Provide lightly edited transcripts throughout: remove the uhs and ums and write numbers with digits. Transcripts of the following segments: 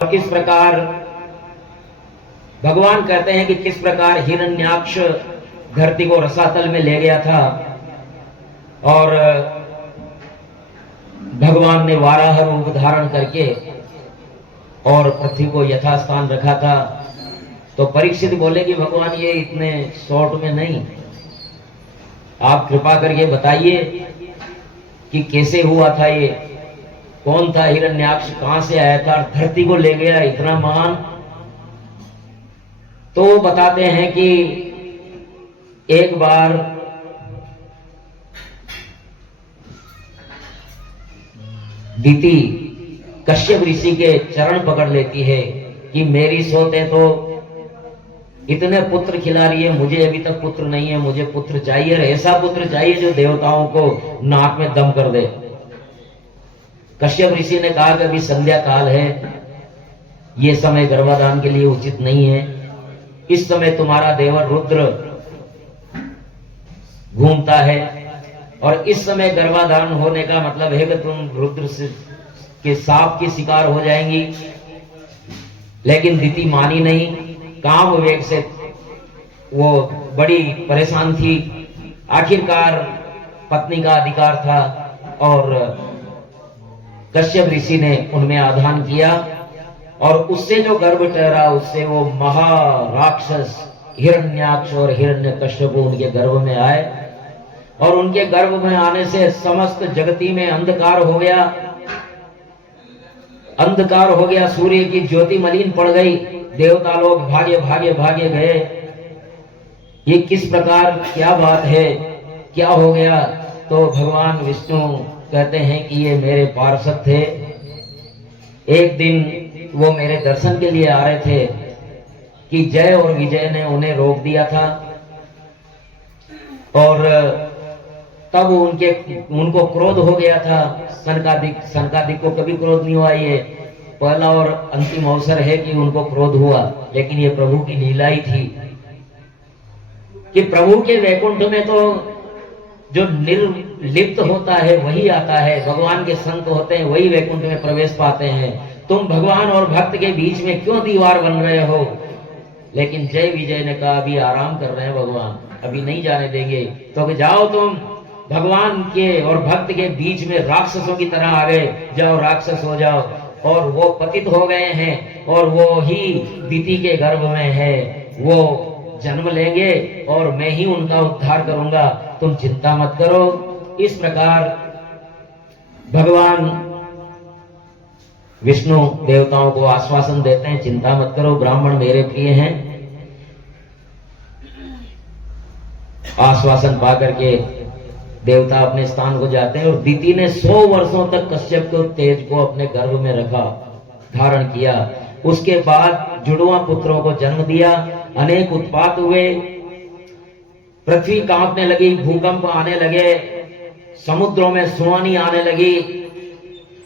किस प्रकार भगवान कहते हैं कि किस प्रकार हिरण्याक्ष धरती को रसातल में ले गया था और भगवान ने वाराह रूप धारण करके और पृथ्वी को यथास्थान रखा था। तो परीक्षित बोले कि भगवान ये इतने शॉर्ट में नहीं, आप कृपा करके बताइए कि कैसे हुआ था, ये कौन था हिरण्याक्ष, कहां से आया था, धरती को ले गया इतना महान। तो बताते हैं कि एक बार दीति कश्यप ऋषि के चरण पकड़ लेती है कि मेरी सोते तो इतने पुत्र खिला रही है, मुझे अभी तक पुत्र नहीं है, मुझे पुत्र चाहिए, और ऐसा पुत्र चाहिए जो देवताओं को नाक में दम कर दे। कश्यप ऋषि ने कहा कि अभी संध्या काल है, ये समय गर्भाधान के लिए उचित नहीं है, इस समय तुम्हारा देवर रुद्र घूमता है और इस समय गर्भाधान होने का मतलब है कि तुम रुद्र के सांप की शिकार हो जाएंगी। लेकिन दीति मानी नहीं, काम विवेक से वो बड़ी परेशान थी। आखिरकार पत्नी का अधिकार था और कश्यप ऋषि ने उनमें आधान किया और उससे जो गर्भ ठहरा उससे वो महाराक्षस हिरण्याक्ष और हिरण्यकश्यप उनके गर्भ में आए और उनके गर्भ में आने से समस्त जगती में अंधकार हो गया, अंधकार हो गया, सूर्य की ज्योति मलिन पड़ गई, देवता लोग भागे भागे भागे गए। ये किस प्रकार, क्या बात है, क्या हो गया? तो भगवान विष्णु कहते हैं कि ये मेरे पार्षद थे, एक दिन वो मेरे दर्शन के लिए आ रहे थे कि जय और विजय ने उन्हें रोक दिया था और तब उनको क्रोध हो गया था। सनकादिक को कभी क्रोध नहीं हुआ, ये पहला और अंतिम अवसर है कि उनको क्रोध हुआ, लेकिन ये प्रभु की लीला ही थी कि प्रभु के वैकुंठ में तो जो निर्लिप्त होता है वही आता है, भगवान के संत होते हैं वही वैकुंठ में प्रवेश पाते हैं। तुम भगवान और भक्त के बीच में क्यों दीवार बन रहे हो? लेकिन जय विजय ने कहा अभी आराम कर रहे हैं भगवान, अभी नहीं जाने देंगे। तो जाओ, तुम भगवान के और भक्त के बीच में राक्षसों की तरह आ गए, जाओ राक्षस हो जाओ। और वो पतित हो गए हैं और वो ही दीति के गर्भ में है, वो जन्म लेंगे और मैं ही उनका उद्धार करूंगा, तुम चिंता मत करो। इस प्रकार भगवान विष्णु देवताओं को आश्वासन देते हैं, चिंता मत करो, ब्राह्मण मेरे प्रिय हैं। आश्वासन पा करके देवता अपने स्थान को जाते हैं और दीति ने 100 वर्षों तक कश्यप को तेज को अपने गर्भ में रखा, धारण किया। उसके बाद जुड़वा पुत्रों को जन्म दिया, अनेक उत्पात हुए, पृथ्वी कांपने लगी, भूकंप आने लगे, समुद्रों में सुनामी आने लगी।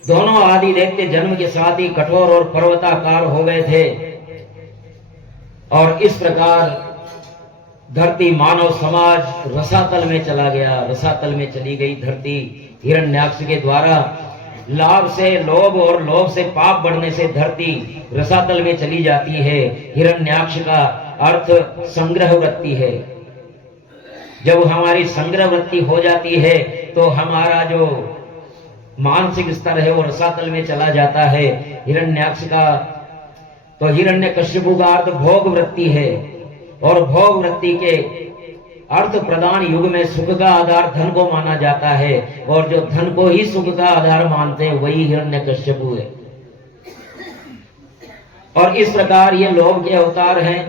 दोनों आदि दैत्य जन्म के साथ ही कठोर और पर्वताकार हो गए थे और इस प्रकार धरती मानव समाज रसातल में चला गया, रसातल में चली गई धरती। हिरण्याक्ष के द्वारा लाभ से लोभ और लोभ से पाप बढ़ने से धरती रसातल में चली जाती है। हिरण्याक्ष का अर्थ संग्रह वृत्ति है। जब हमारी संग्रह वृत्ति हो जाती है तो हमारा जो मानसिक स्तर है वो रसातल में चला जाता है। हिरण्याक्ष का तो हिरण्यकश्यप का अर्थ भोग वृत्ति है और भोग वृत्ति के अर्थ प्रदान युग में सुख का आधार धन को माना जाता है और जो धन को ही सुख का आधार मानते हैं वही हिरण्यकश्यप है। और इस प्रकार ये लोभ के अवतार हैं।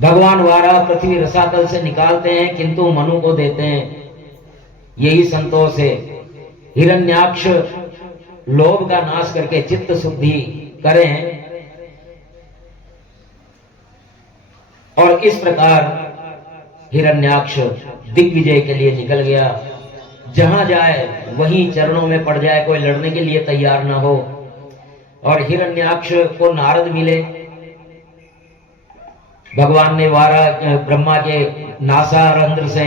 भगवान वारा पृथ्वी रसातल से निकालते हैं किंतु मनु को देते हैं, यही संतोष है। हिरण्याक्ष लोभ का नाश करके चित्त शुद्धि करें और इस प्रकार हिरण्याक्ष दिग्विजय के लिए निकल गया। जहां जाए वहीं चरणों में पड़ जाए, कोई लड़ने के लिए तैयार ना हो। और हिरण्याक्ष को नारद मिले, भगवान ने ब्रह्मा के नासारंध्र से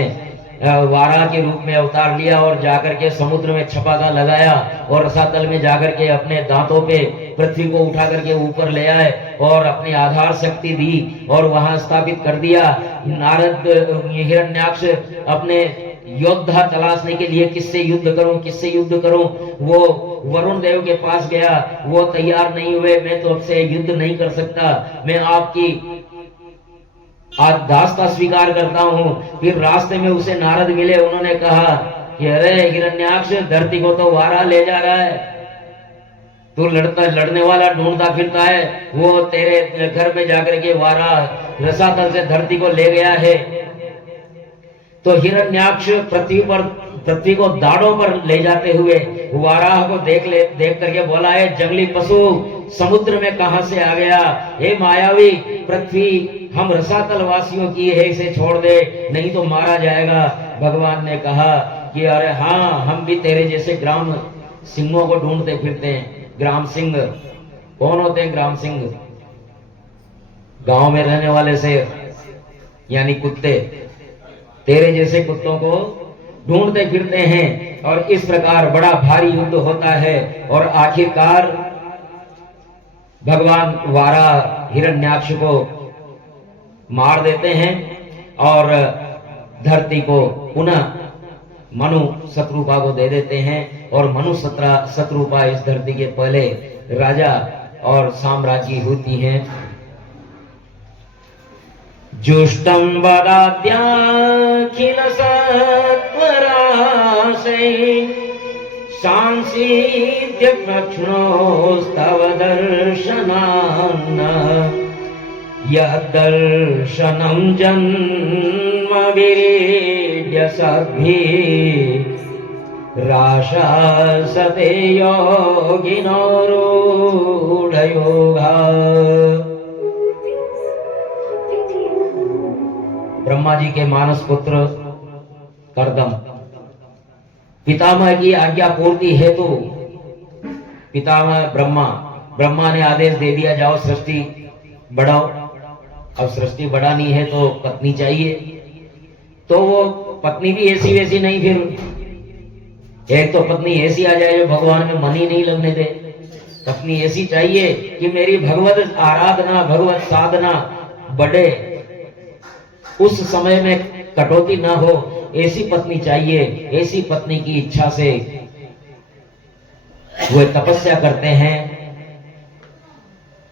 वारा के रूप में अवतार लिया और जाकर के समुद्र में छपाका लगाया और रसातल में जाकर के अपने दांतों पे पृथ्वी को उठा करके ऊपर ले आए और अपनी आधार शक्ति दी और वहां स्थापित कर दिया। नारद हिरण्याक्ष अपने योद्धा तलाशने के लिए किससे युद्ध करूं, वो वरुण देव के पास गया, वो तैयार नहीं हुए, मैं तो आपसे युद्ध नहीं कर सकता, मैं आपकी दास्ता स्वीकार करता हूँ। फिर रास्ते में उसे नारद मिले, उन्होंने कहा कि अरे हिरण्याक्ष, धरती को तो वारा ले जा रहा है, तू लड़ने वाला ढूंढता फिरता है, वो तेरे घर में जाकर के वारा रसातल से धरती को ले गया है। तो हिरण्याक्ष पृथ्वी को दाढ़ों पर ले जाते हुए वाराह को देख करके बोला, है जंगली पशु, समुद्र में कहां से आ गया? हे मायावी, पृथ्वी हम रसातल वासियों की है, इसे छोड़ दे नहीं तो मारा जाएगा। भगवान ने कहा कि अरे हाँ, हम भी तेरे जैसे ग्राम सिंहों को ढूंढते फिरते हैं। ग्राम सिंह कौन होते हैं? ग्राम सिंह गांव में रहने वाले शेर यानी कुत्ते, तेरे जैसे कुत्तों को ढूंढते फिरते हैं। और इस प्रकार बड़ा भारी युद्ध होता है और आखिरकार भगवान वारा हिरण्याक्ष को मार देते हैं और धरती को पुनः मनु शत्रुपा को दे देते हैं। और मनु शत्रुपा इस धरती के पहले राजा और साम्राज्य होती हैं। जुष्टं वदाद्याखिल सत्वराशै सांसीद्य प्रक्ष्णोस्तव दर्शनान्न यः दर्शनं जन्म विरीड्य सद्भिः राशासते योगिनो रूढयोगा। ब्रह्मा जी के मानस पुत्र कर्दम पितामह की आज्ञा पूर्ति हेतु पितामह ब्रह्मा ने आदेश दे दिया, जाओ सृष्टि बढ़ाओ। अब सृष्टि बढ़ानी है तो पत्नी चाहिए, तो वो पत्नी भी ऐसी वैसी नहीं, फिर एक तो पत्नी ऐसी आ जाए जो भगवान में मन ही नहीं लगने दे। पत्नी ऐसी चाहिए कि मेरी भगवत आराधना, भगवत साधना बढ़े, उस समय में कटौती ना हो, ऐसी पत्नी चाहिए। ऐसी पत्नी की इच्छा से वो तपस्या करते हैं।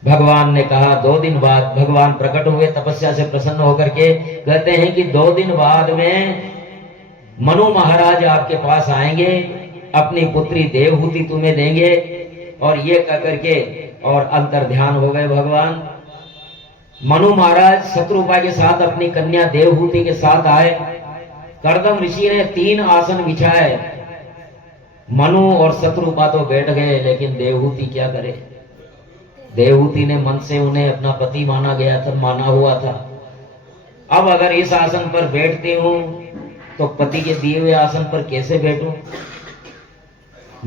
भगवान ने कहा 2 दिन बाद भगवान प्रकट हुए, तपस्या से प्रसन्न होकर के कहते हैं कि 2 दिन बाद में मनु महाराज आपके पास आएंगे, अपनी पुत्री देवहूति तुम्हें देंगे। और ये कह करके और अंतर ध्यान हो गए भगवान। मनु महाराज शत्रुपा के साथ अपनी कन्या देवहूति के साथ आए। कर्दम ऋषि ने 3 आसन बिछाए। मनु और शत्रुपा तो बैठ गए, लेकिन देवहूति क्या करे? देवहूति ने मन से उन्हें अपना पति माना हुआ था। अब अगर इस आसन पर बैठती हूं तो पति के दिए हुए आसन पर कैसे बैठूं?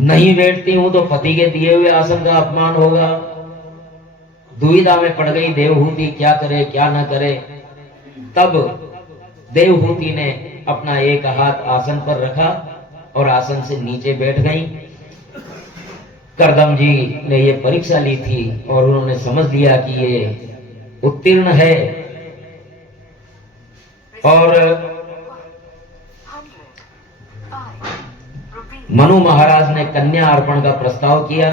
नहीं बैठती हूं तो पति के दिए हुए आसन का अपमान होगा। दुविधा में पड़ गई देवहूति, क्या करे क्या न करे। तब देवहूति ने अपना एक हाथ आसन पर रखा और आसन से नीचे बैठ गई। कर्दम जी ने ये परीक्षा ली थी और उन्होंने समझ लिया कि ये उत्तीर्ण है। और मनु महाराज ने कन्या अर्पण का प्रस्ताव किया।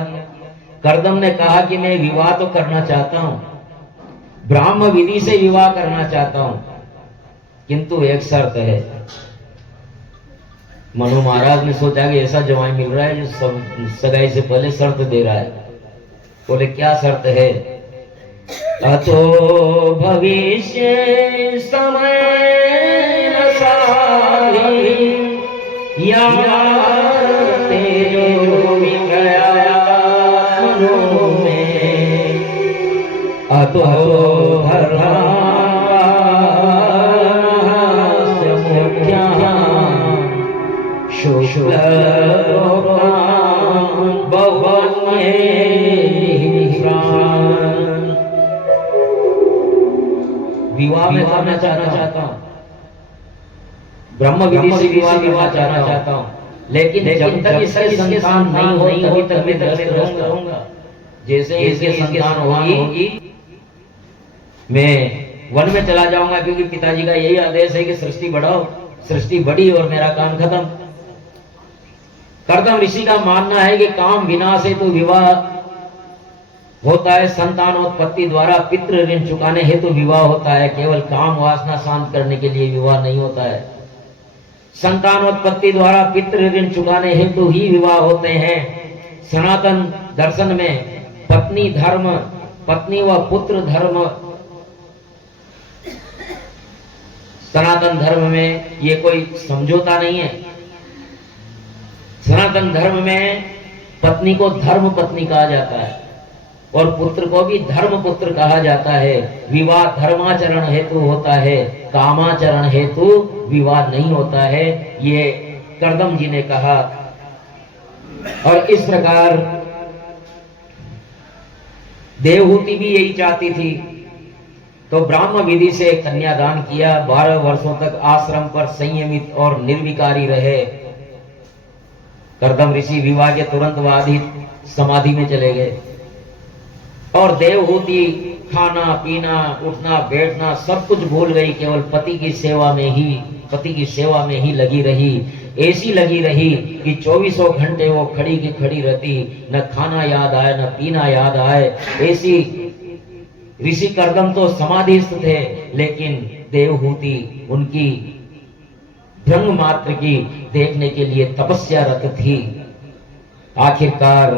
कर्दम ने कहा कि मैं विवाह तो करना चाहता हूं, ब्राह्म विधि से विवाह करना चाहता हूं, किंतु एक शर्त है। मनु महाराज ने सोचा कि ऐसा जवाई मिल रहा है जो सगाई से पहले शर्त दे रहा है। बोले क्या शर्त है? अतो भविष्य समय न साधी या तेजो विक्रया मनो में अतो भर्मा विवाह में करना चाहता हूं, ब्रह्म विधि से विवाह चाहता हूँ, लेकिन जब तक इसके संतान नहीं हो तभी तक मैं ग्रस्त रहूंगा। जैसे इसके संतान होगी मैं वन में चला जाऊंगा, क्योंकि पिताजी का यही आदेश है कि सृष्टि बढ़ाओ। सृष्टि बढ़ी और मेरा काम खत्म। कर्दम ऋषि का मानना है कि काम विनाश हेतु विवाह होता है, संतानोत्पत्ति द्वारा पितृ ऋण चुकाने हेतु विवाह होता है, केवल काम वासना शांत करने के लिए विवाह नहीं होता है। संतानोत्पत्ति द्वारा पितृ ऋण चुकाने हेतु ही विवाह होते हैं। सनातन दर्शन में पत्नी धर्म, पत्नी व पुत्र धर्म, सनातन धर्म में ये कोई समझौता नहीं है। सनातन धर्म में पत्नी को धर्म पत्नी कहा जाता है और पुत्र को भी धर्म पुत्र कहा जाता है। विवाह धर्माचरण हेतु होता है, कामाचरण हेतु विवाह नहीं होता है, ये कर्दम जी ने कहा। और इस प्रकार देवहूति भी यही चाहती थी, तो ब्राह्म विधि से कन्यादान किया। 12 वर्षों तक आश्रम पर संयमित और निर्विकारी रहे। कर्दम ऋषि विवाह के तुरंत बाद ही समाधि में चले गए और देवहूति खाना पीना उठना बैठना सब कुछ भूल गई, केवल पति की सेवा में ही लगी रही। ऐसी लगी रही कि 24 घंटे वो खड़ी की खड़ी रहती, न खाना याद आए न पीना याद आए। ऐसी ऋषि कर्दम तो समाधिस्थ थे, लेकिन देवहूति उनकी भ्रंग मात्र की देखने के लिए तपस्यारत थी। आखिरकार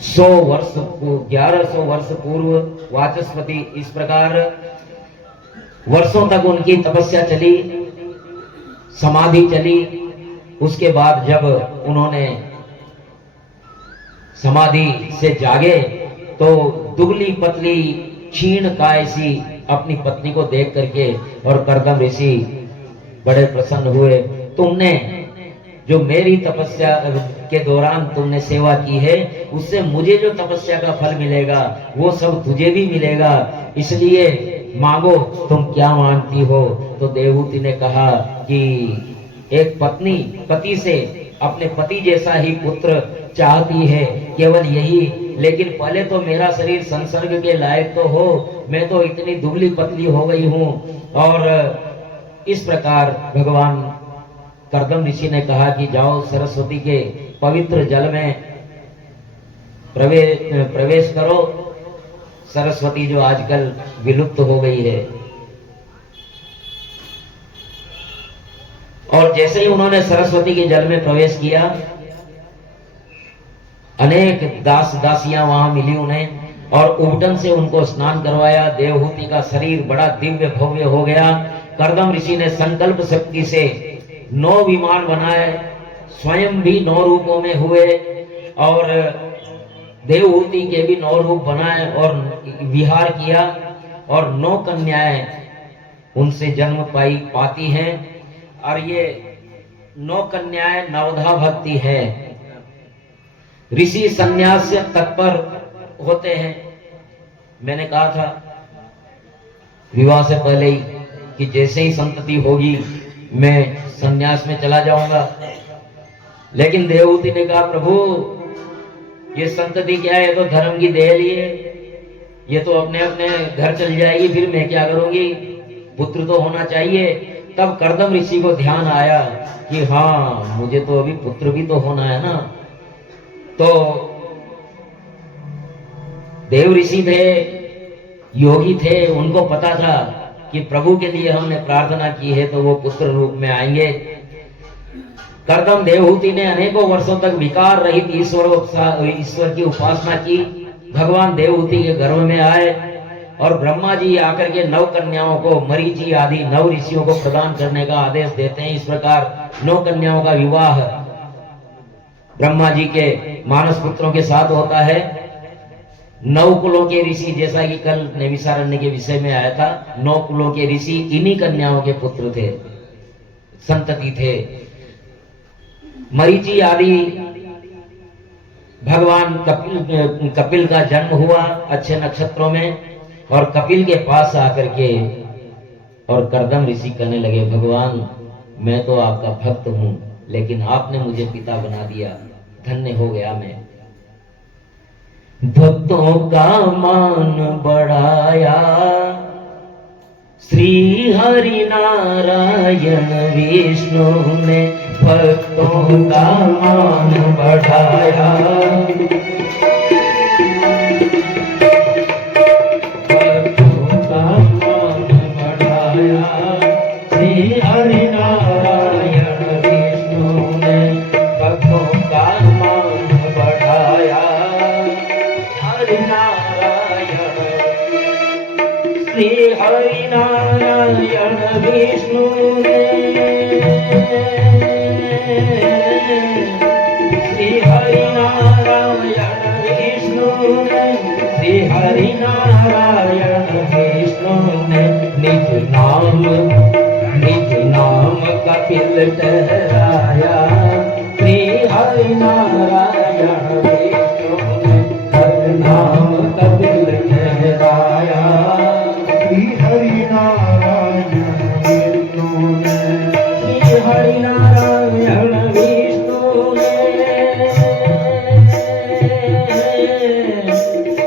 1100 वर्ष पूर्व वाचस्पति इस प्रकार वर्षों तक उनकी तपस्या चली, समाधि चली। उसके बाद जब उन्होंने समाधि से जागे तो दुबली पतली क्षीण काय सी अपनी पत्नी को देख करके और कर्दम ऋषि बड़े प्रसन्न हुए। तुमने जो मेरी तपस्या के दौरान तुमने सेवा की है, उससे मुझे जो तपस्या का फल मिलेगा वो सब तुझे भी मिलेगा, इसलिए मांगो तुम क्या मांगती हो। तो देवहूति ने कहा कि एक पत्नी पति से अपने पति जैसा ही पुत्र चाहती है, केवल यही। लेकिन पहले तो मेरा शरीर संसर्ग के लायक तो हो, मैं तो इतनी दुबली पतली हो गई हूँ। और इस प्रकार भगवान कर्दम ऋषि ने कहा कि जाओ सरस्वती के पवित्र जल में प्रवेश करो। सरस्वती जो आजकल विलुप्त हो गई है। और जैसे ही उन्होंने सरस्वती के जल में प्रवेश किया, अनेक दास दासियां वहां मिली उन्हें और उबटन से उनको स्नान करवाया। देवहूति का शरीर बड़ा दिव्य भव्य हो गया। कर्दम ऋषि ने संकल्प शक्ति से 9 विमान बनाए, स्वयं भी 9 रूपों में हुए और देवहूति के भी 9 रूप बनाए और विहार किया। और 9 कन्याएं उनसे जन्म पाती हैं। और ये 9 कन्याएं नवधा भक्ति है। ऋषि संन्यास से तत्पर होते हैं। मैंने कहा था विवाह से पहले ही कि जैसे ही संतति होगी मैं संन्यास में चला जाऊंगा। लेकिन देवहूति ने कहा प्रभु ये संतति क्या है, ये तो धर्म की देहली है, ये तो अपने अपने घर चल जाएगी, फिर मैं क्या करूंगी, पुत्र तो होना चाहिए। तब कर्दम ऋषि को ध्यान आया कि हाँ मुझे तो अभी पुत्र भी तो होना है ना। तो देव ऋषि थे, योगी थे, उनको पता था कि प्रभु के लिए हमने प्रार्थना की है तो वो पुत्र रूप में आएंगे। कर्दम देवहूति ने अनेकों वर्षों तक विकार रहित ईश्वर की उपासना की। भगवान देवहूति के गर्भ में आए और ब्रह्मा जी आकर के 9 कन्याओं को, मरीचि आदि 9 ऋषियों को प्रदान करने का आदेश देते हैं। इस प्रकार 9 कन्याओं का विवाह ब्रह्मा जी के मानस पुत्रों के साथ होता है। 9 कुलों के ऋषि, जैसा कि कल नैमिषारण्य के विषय में आया था, 9 कुलों के ऋषि इन्हीं कन्याओं के पुत्र थे, संतति थे। मरीचि आदि भगवान कपिल का जन्म हुआ अच्छे नक्षत्रों में और कपिल के पास आकर के और करदम ऋषि कहने लगे, भगवान मैं तो आपका भक्त हूं, लेकिन आपने मुझे पिता बना दिया, धन्य हो गया मैं। भक्तों का मान बढ़ाया श्री हरि नारायण विष्णु ने, भक्तों का मान बढ़ाया, भक्तों का मान बढ़ाया श्री हरि नारायण विष्णु ने, भक्तों का मान बढ़ाया हरि नारायण, श्री हरि नारायण विष्णु ने, श्री हरि नारायण विष्णु ने, श्री हरि नारायण विष्णु ने, निज नाम कपिल ठहराया, श्री हरि नारायण विष्णु ने, हरि नाम कपिल ठहराया, श्री हरि नारायण विष्णु ने, श्री हरि नारायण विष्णु ने,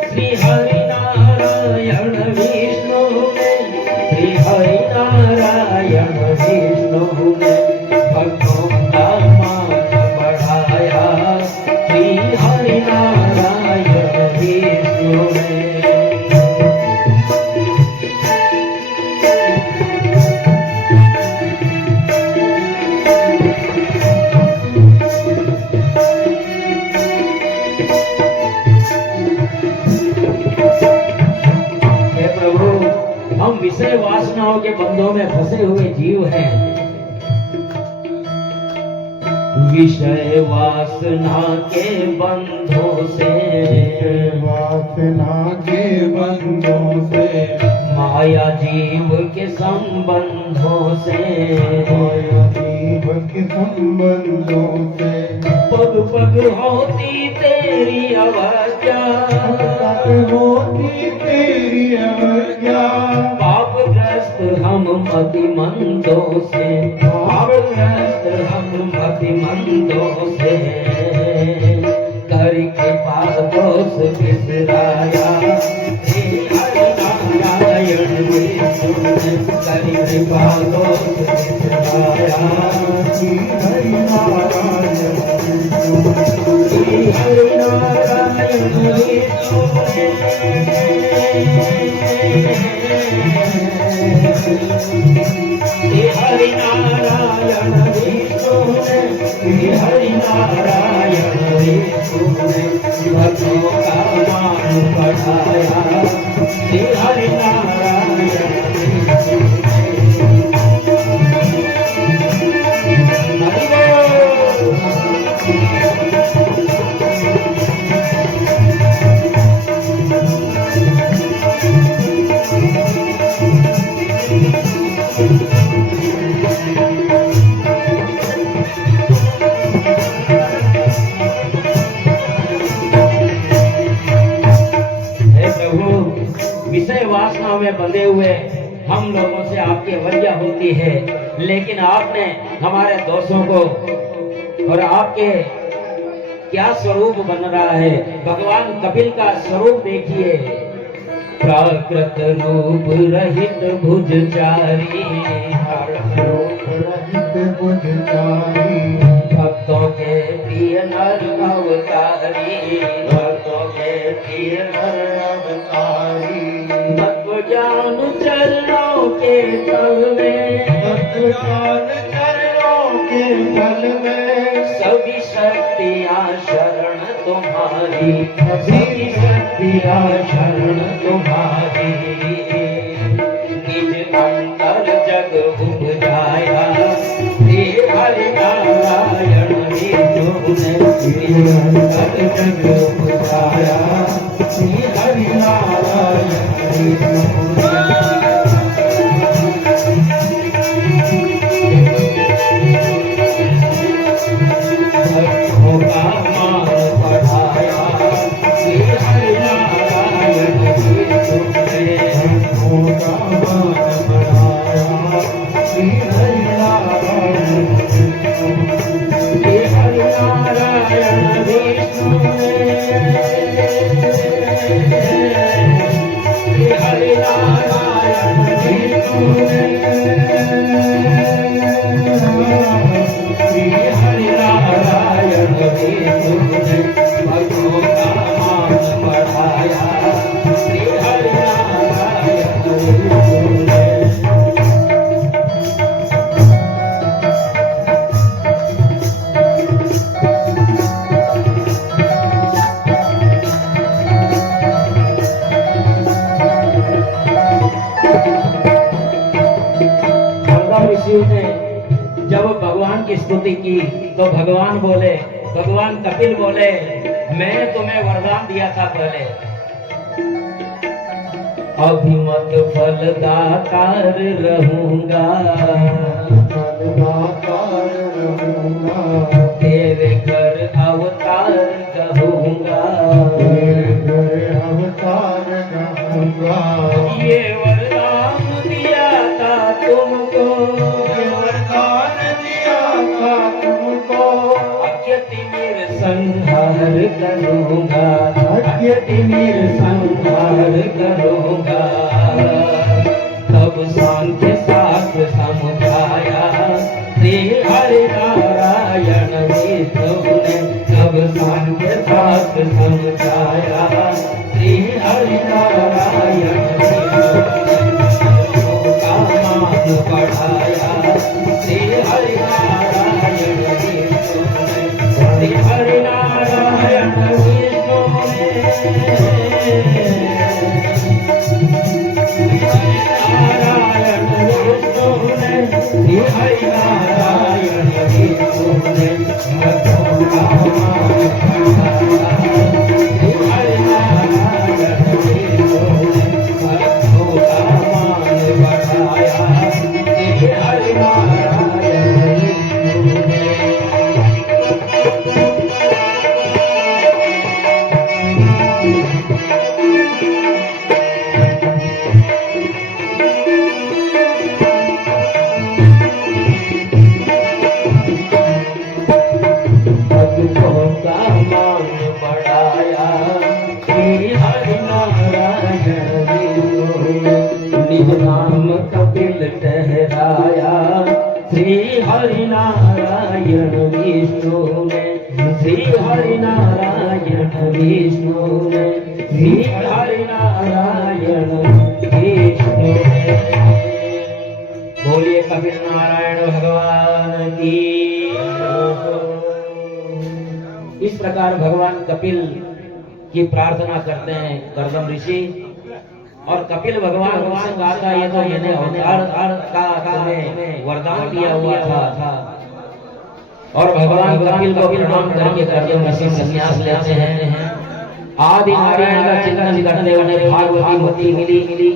श्री हरि नारायण विष्णु ने, श्री हरि नारायण विष्णु ने, भक्तों का मान बढ़ाया श्री हरि नारायण विष्णु ने। हम विषय वासनाओं के बंधों में फंसे हुए जीव हैं। विषय वासना के बंधों से, वासना के बंधों से, माया जीव के संबंधों से, माया जीव के संबंधों से, पग पग होती तेरी अवज्ञा, होती तेरी अवज्ञा, पापग्रस्त हम मतिमंदों से, पापग्रस्त हम मतिमंदों से, कर कृपा दोष बिसराया श्री हरि नारायण विष्णु ने, कर कृपा दोष बिसराया श्री हरि नारायण विष्णु, श्री हरि नारायण विष्णु ने, श्री हरि नारायण विष्णु ने, श्री हरि नारायण विष्णु ने, भक्तों का मान बढ़ाया श्री हरि नारायण विष्णु ने। हरि विषय वासना में बंधे हुए हम लोगों से आपकी वजह होती है, लेकिन आपने हमारे दोषों को और आपके क्या स्वरूप बन रहा है। भगवान कपिल का स्वरूप देखिए, प्राकृत रूप रहित भुजचारी, रूप रहित भुजचारी, भक्तों के प्रिय नर अवतारी, भक्तों के प्रिय नर अवतारी, तत्व ज्ञान चरणों के तल में, तत्व ज्ञान चरणों के तल में, सभी शक्तियाँ शरण तुम्हारी, सभी शक्तियाँ शरण तुम्हारी, निज अंतर जग उपजाया श्री हरि नारायण विष्णु ने, निज अंतर जग उपजाया श्री हरि नारायण विष्णु ने। भक्तों का मान बढ़ाया श्री हरि नारायण विष्णु ने, भक्तों का मान बढ़ाया ने भक्तों का मान बढ़ाया श्री हरि नारायण विष्णु ने। ऋषियों ने जब भगवान की स्तुति की तो भगवान बोले, भगवान कपिल बोले, मैं तुम्हें वरदान दिया था पहले, अभिमत फलदातार रहूंगा, फलदातार रहूंगा, तेरे घर अवतार कहूंगा, तेरे घर अवतार कहूंगा। ये वरदान दिया था तुमको, ये वरदान दिया था तुमको, अज्ञतिमिर संहार करूंगा, अज्ञतिमिर संहार करूंगा। तब सांख्य शास्त्र समझाया श्री हरि नारायण विष्णु ने, तब सांख्य शास्त्र समझाया श्री हरि नारायण का मान बढ़ाया श्री हरि नारायण विष्णु ने, श्री हरि नारायण विष्णु ने, नारायण विष्णु ने, श्री हरि नारायण विष्णु ने, भक्तों का मान बढ़ाया श्री हरि नारायण विष्णु ने, भक्तों का मान बढ़ाया श्री हरि नारायण विष्णु ने। भक्तों का मान बढ़ाया श्री हरि नारायण विष्णु ने, निज नाम कपिल ठहराया श्री हरि नारायण विष्णु ने, श्री हरि नारायण विष्णु ने, श्री हरि नारायण विष्णु ने। बोलिए कपिल नारायण भगवान की। इस प्रकार भगवान कपिल की प्रार्थना करते हैं कर्दम ऋषि, और कपिल भगवान से कहा था ये तो मैंने अवतार का तुम्हें वरदान दिया हुआ था। और भगवान कपिल को प्रणाम करके कर्दम ऋषि संन्यास लेते हैं। आदि नारायण का चिंतन करने वाले पार्वती मती मिली,